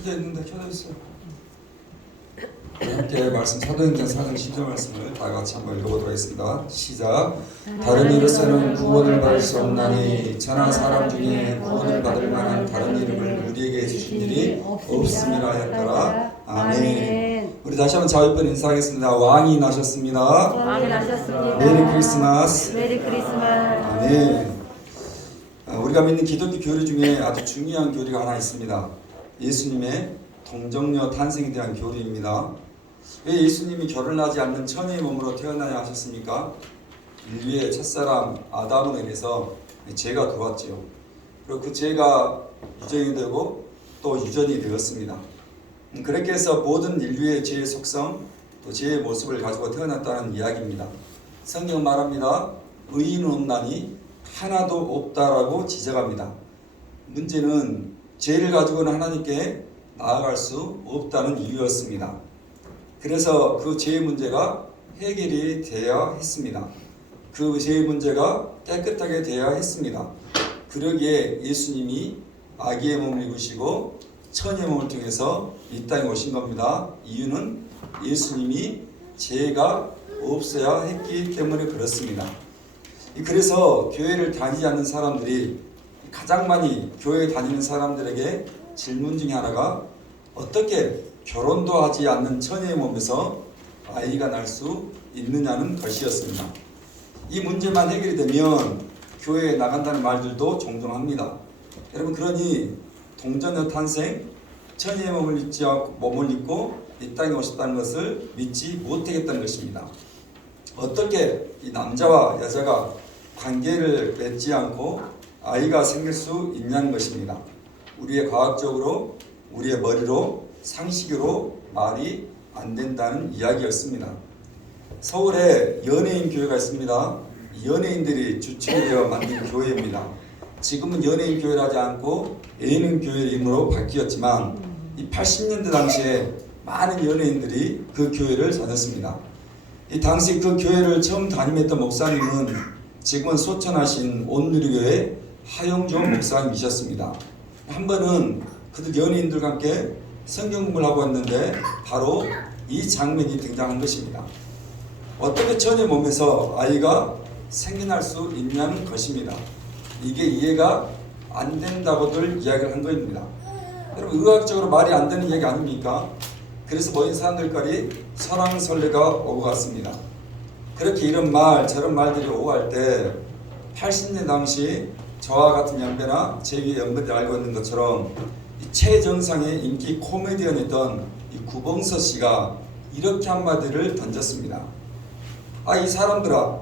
켜져 있는데 켜져 있어요. 함께 말씀 사도행전 4장 10절 말씀을 다 같이 한번 읽어보도록 하겠습니다. 시작. 다른 이로서는 구원을 받을 수 없나니 저나 사람 중에 구원을 받을 만한 다른 이름을 우리에게 주신 일이 없음이라 하였더라. 아멘. 우리 다시 한번 자유번 인사하겠습니다. 왕이 나셨습니다. 왕이 나셨습니다. 메리 크리스마스. 메리 크리스마스. 아멘. 우리가 믿는 기독교 교리 중에 아주 중요한 교리가 하나 있습니다. 예수님의 동정녀 탄생에 대한 교리입니다. 왜 예수님이 결혼하지 않는 처녀의 몸으로 태어나야 하셨습니까? 인류의 첫사람 아담으로 인해서 죄가 들어왔지요. 그리고 그 죄가 유전이 되고 또 유전이 되었습니다. 그렇게 해서 모든 인류의 죄의 속성, 또 죄의 모습을 가지고 태어났다는 이야기입니다. 성경은 말합니다. 의인은 없나니 하나도 없다라고 지적합니다. 문제는 죄를 가지고는 하나님께 나아갈 수 없다는 이유였습니다. 그래서 그 죄의 문제가 해결이 되어야 했습니다. 그 죄의 문제가 깨끗하게 되어야 했습니다. 그러기에 예수님이 아기의 몸을 입으시고 처녀의 몸을 통해서 이 땅에 오신 겁니다. 이유는 예수님이 죄가 없어야 했기 때문에 그렇습니다. 그래서 교회를 다니지 않는 사람들이 가장 많이 교회 다니는 사람들에게 질문 중에 하나가 어떻게 결혼도 하지 않는 처녀의 몸에서 아이가 날 수 있느냐는 것이었습니다. 이 문제만 해결이 되면 교회에 나간다는 말들도 종종 합니다. 여러분, 그러니 동정녀 탄생, 처녀의 몸을 입고 이 땅에 오셨다는 것을 믿지 못하겠다는 것입니다. 어떻게 이 남자와 여자가 관계를 맺지 않고 아이가 생길 수 있냐는 것입니다. 우리의 과학적으로, 우리의 머리로, 상식으로 말이 안 된다는 이야기였습니다. 서울에 연예인 교회가 있습니다. 연예인들이 주축이 되어 만든 교회입니다. 지금은 연예인 교회를 하지 않고 예능 교회 이름으로 바뀌었지만 이 80년대 당시에 많은 연예인들이 그 교회를 다녔습니다. 이 당시 그 교회를 처음 담임했던 목사님은 지금은 소천하신 온누리교회 하영종 목사님이셨습니다. 한 번은 그들 연예인들과 함께 성경 공부를 하고 있는데 바로 이 장면이 등장한 것입니다. 어떻게 처녀 몸에서 아이가 생겨날 수 있냐는 것입니다. 이게 이해가 안 된다고들 이야기를 한 겁니다. 여러분, 의학적으로 말이 안 되는 이야기 아닙니까? 그래서 모인 사람들까지 설왕설래가 오고 갔습니다. 그렇게 이런 말 저런 말들이 오고 할 때 80년 당시 저와 같은 연배나 제 위에 연배들 알고 있는 것처럼 이 최정상의 인기 코미디언이던 이 구봉서 씨가 이렇게 한마디를 던졌습니다. 이 사람들아,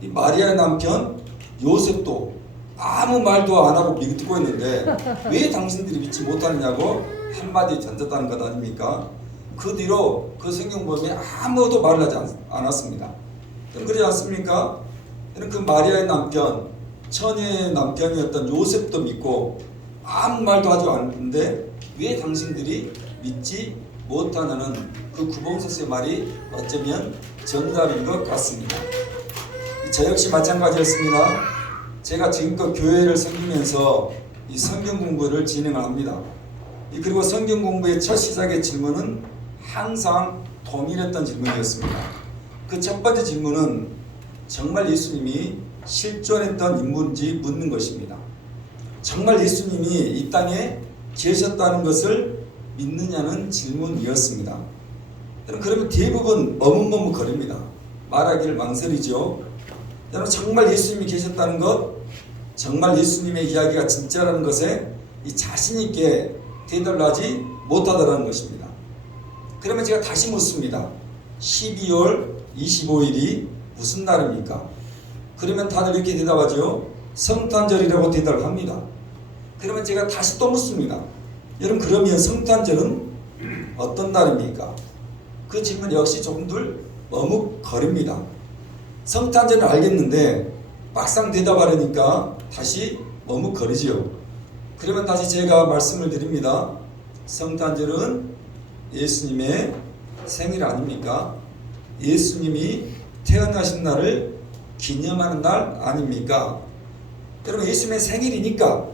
이 마리아의 남편 요셉도 아무 말도 안 하고 믿고 있는데 왜 당신들이 믿지 못하느냐고 한마디 던졌다는 것 아닙니까? 그 뒤로 그 성경 보면 아무도 말을 하지 않았습니다. 그러지 않습니까? 그 마리아의 남편, 처녀의 남편이었던 요셉도 믿고 아무 말도 하지 않는데 왜 당신들이 믿지 못하냐는 그 구봉서스의 말이 어쩌면 정답인 것 같습니다. 저 역시 마찬가지였습니다. 제가 지금껏 교회를 섬기면서 이 성경 공부를 진행을 합니다. 그리고 성경 공부의 첫 시작의 질문은 항상 동일했던 질문이었습니다. 그 첫 번째 질문은 정말 예수님이 실존했던 인물인지 묻는 것입니다. 정말 예수님이 이 땅에 계셨다는 것을 믿느냐는 질문이었습니다. 그러면 대부분 머뭇머뭇거립니다. 말하기를 망설이죠. 여러분, 정말 예수님이 계셨다는 것, 정말 예수님의 이야기가 진짜라는 것에 이 자신 있게 대답을 하지 못하더라는 것입니다. 그러면 제가 다시 묻습니다. 12월 25일이 무슨 날입니까? 그러면 다들 이렇게 대답하죠. 성탄절이라고 대답을 합니다. 그러면 제가 다시 또 묻습니다. 여러분, 그러면 성탄절은 어떤 날입니까? 그 질문 역시 조금들 머뭇거립니다. 성탄절은 알겠는데 막상 대답하려니까 다시 머뭇거리지요. 그러면 다시 제가 말씀을 드립니다. 성탄절은 예수님의 생일 아닙니까? 예수님이 태어나신 날을 기념하는 날 아닙니까? 여러분, 예수님의 생일이니까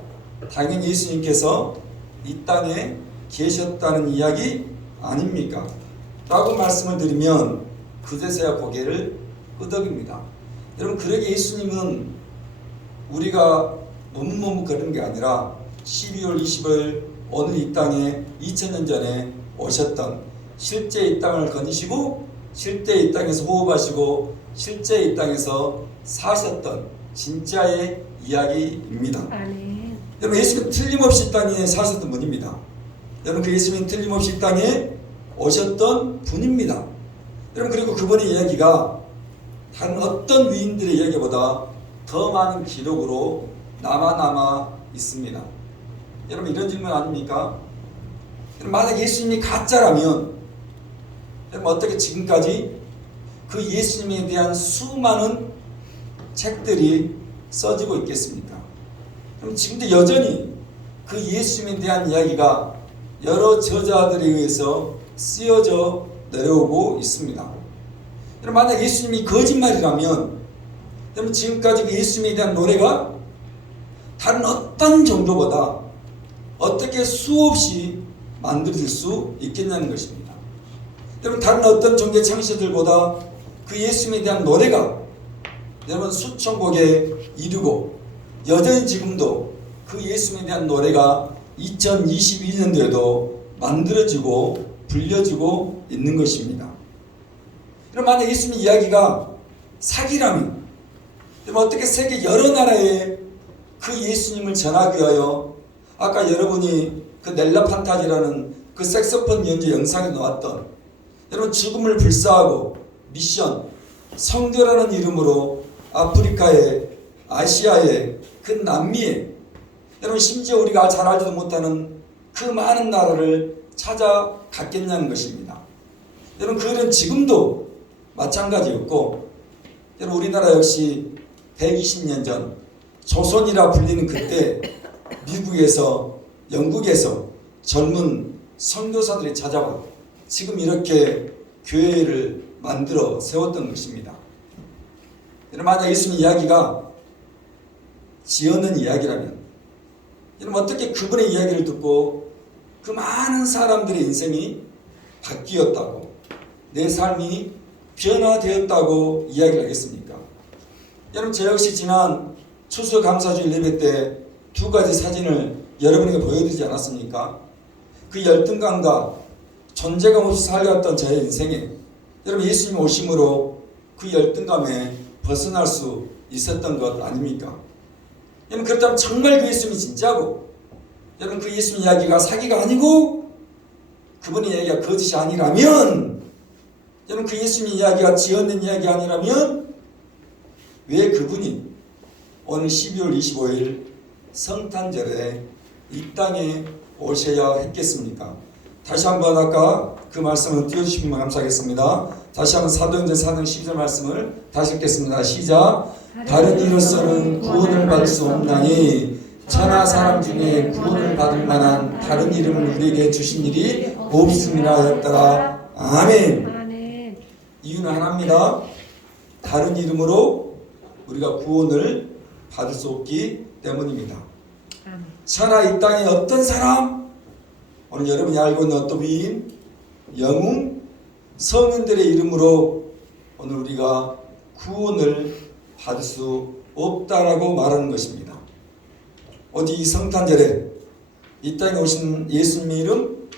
당연히 예수님께서 이 땅에 계셨다는 이야기 아닙니까? 라고 말씀을 드리면 그제서야 고개를 끄덕입니다. 여러분, 그러게 예수님은 우리가 머뭇머뭇거리는 게 아니라 12월 20일 오늘 이 땅에 2000년 전에 오셨던, 실제 이 땅을 거니시고 실제 이 땅에서 호흡하시고 실제 이 땅에서 사셨던 진짜의 이야기입니다. 아멘. 여러분, 예수님은 틀림없이 이 땅에 사셨던 분입니다. 여러분, 그 예수님은 틀림없이 이 땅에 오셨던 분입니다. 여러분, 그리고 그분의 이야기가 다른 어떤 위인들의 이야기보다 더 많은 기록으로 남아 있습니다. 여러분, 이런 질문 아닙니까? 여러분, 만약 예수님이 가짜라면 여러분, 어떻게 지금까지 그 예수님에 대한 수많은 책들이 써지고 있겠습니까? 그럼 지금도 여전히 그 예수님에 대한 이야기가 여러 저자들에 의해서 쓰여져 내려오고 있습니다. 여러분, 만약 예수님이 거짓말이라면 여러분, 지금까지 그 예수님에 대한 노래가 다른 어떤 종교보다 어떻게 수없이 만들어질 수 있겠냐는 것입니다. 여러분, 다른 어떤 종교 창시들보다 그 예수님에 대한 노래가 여러분 수천 곡에 이르고 여전히 지금도 그 예수님에 대한 노래가 2022년도에도 만들어지고 불려지고 있는 것입니다. 그럼 만약 예수님 이야기가 사기라면 어떻게 세계 여러 나라에 그 예수님을 전하기 위하여 아까 여러분이 그 넬라 판타지라는 그 색소폰 연주 영상에 나왔던 여러분 죽음을 불사하고 미션 성교라는 이름으로 아프리카에 아시아에 그 남미에 여러분 심지어 우리가 잘 알지도 못하는 그 많은 나라를 찾아갔겠냐는 것입니다. 여러분 그들은 지금도 마찬가지였고 여러분 우리나라 역시 120년 전 조선이라 불리는 그때 미국에서 영국에서 젊은 선교사들이 찾아와 지금 이렇게 교회를 만들어 세웠던 것입니다. 여러분 만약 예수님 이야기가 지어낸 이야기라면 여러분 어떻게 그분의 이야기를 듣고 그 많은 사람들의 인생이 바뀌었다고 내 삶이 변화되었다고 이야기를 하겠습니까? 여러분 저 역시 지난 추수감사주일 예배 때 두 가지 사진을 여러분에게 보여드리지 않았습니까? 그 열등감과 존재감 없이 살려왔던 저의 인생에 여러분 예수님 오심으로 그 열등감에 벗어날 수 있었던 것 아닙니까? 여러분 그렇다면 정말 그 예수님이 진짜고 여러분 그 예수님 이야기가 사기가 아니고 그분의 이야기가 거짓이 아니라면 여러분 그 예수님 이야기가 지어낸 이야기 아니라면 왜 그분이 오늘 12월 25일 성탄절에 이 땅에 오셔야 했겠습니까? 다시 한번 아까 그 말씀을 띄워주시면 감사하겠습니다. 다시 한번 사도행전 4장 12절 말씀을 다시 읽겠습니다. 시작. 다른 이로서는 구원을 받을 수 없나니 천하 사람 중에 구원을 받을 만한 다른 이름을 우리에게 주신 일이 없음이라 하였더라. 아멘. 이유는 하나입니다. 다른 이름으로 우리가 구원을 받을 수 없기 때문입니다. 천하 이 땅에 어떤 사람, 오늘 여러분이 알고 있는 어떤 위인, 영웅, 성인들의 이름으로 오늘 우리가 구원을 받을 수 없다라고 말하는 것입니다. 오직 이 성탄절에 이 땅에 오신 예수님의 이름,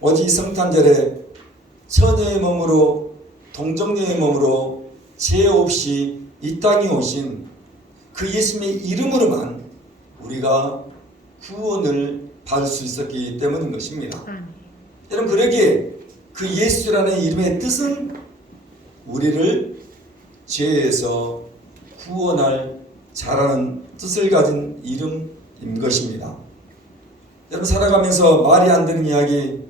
오직 이 성탄절에 처녀의 몸으로 동정녀의 몸으로 죄 없이 이 땅에 오신 그 예수님의 이름으로만 우리가 구원을 받을 수 있었기 때문인 것입니다. 여러분 그러기에 그 예수라는 이름의 뜻은 우리를 죄에서 구원할 자라는 뜻을 가진 이름인 것입니다. 여러분 살아가면서 말이 안 되는 이야기,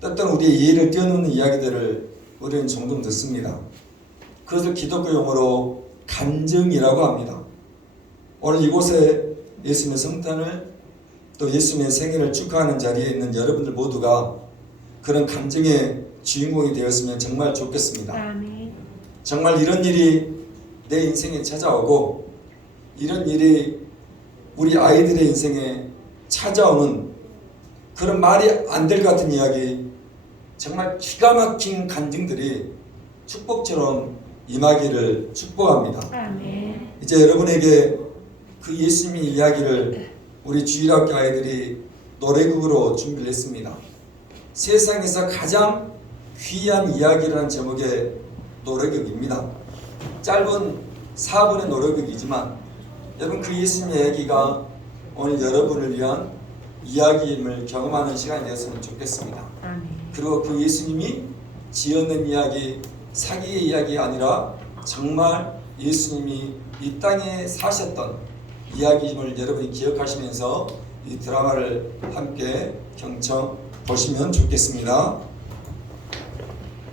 때때로 우리의 이해를 뛰어넘는 이야기들을 우리는 종종 듣습니다. 그것을 기독교 용어로 간증이라고 합니다. 오늘 이곳에 예수님의 성탄을 또 예수님의 생일을 축하하는 자리에 있는 여러분들 모두가 그런 간증의 주인공이 되었으면 정말 좋겠습니다. 아멘. 정말 이런 일이 내 인생에 찾아오고 이런 일이 우리 아이들의 인생에 찾아오는 그런 말이 안 될 것 같은 이야기, 정말 기가 막힌 간증들이 축복처럼 임하기를 축복합니다. 아멘. 이제 여러분에게 그 예수님의 이야기를 우리 주일학교 아이들이 노래극으로 준비를 했습니다. 세상에서 가장 귀한 이야기라는 제목의 노래극입니다. 짧은 4분의 노래극이지만 여러분 그 예수님의 이야기가 오늘 여러분을 위한 이야기임을 경험하는 시간이 되었으면 좋겠습니다. 아멘. 그리고 그 예수님이 지어낸 이야기, 사기의 이야기가 아니라 정말 예수님이 이 땅에 사셨던 이야기임을 여러분이 기억하시면서 이 드라마를 함께 경청 보시면 좋겠습니다.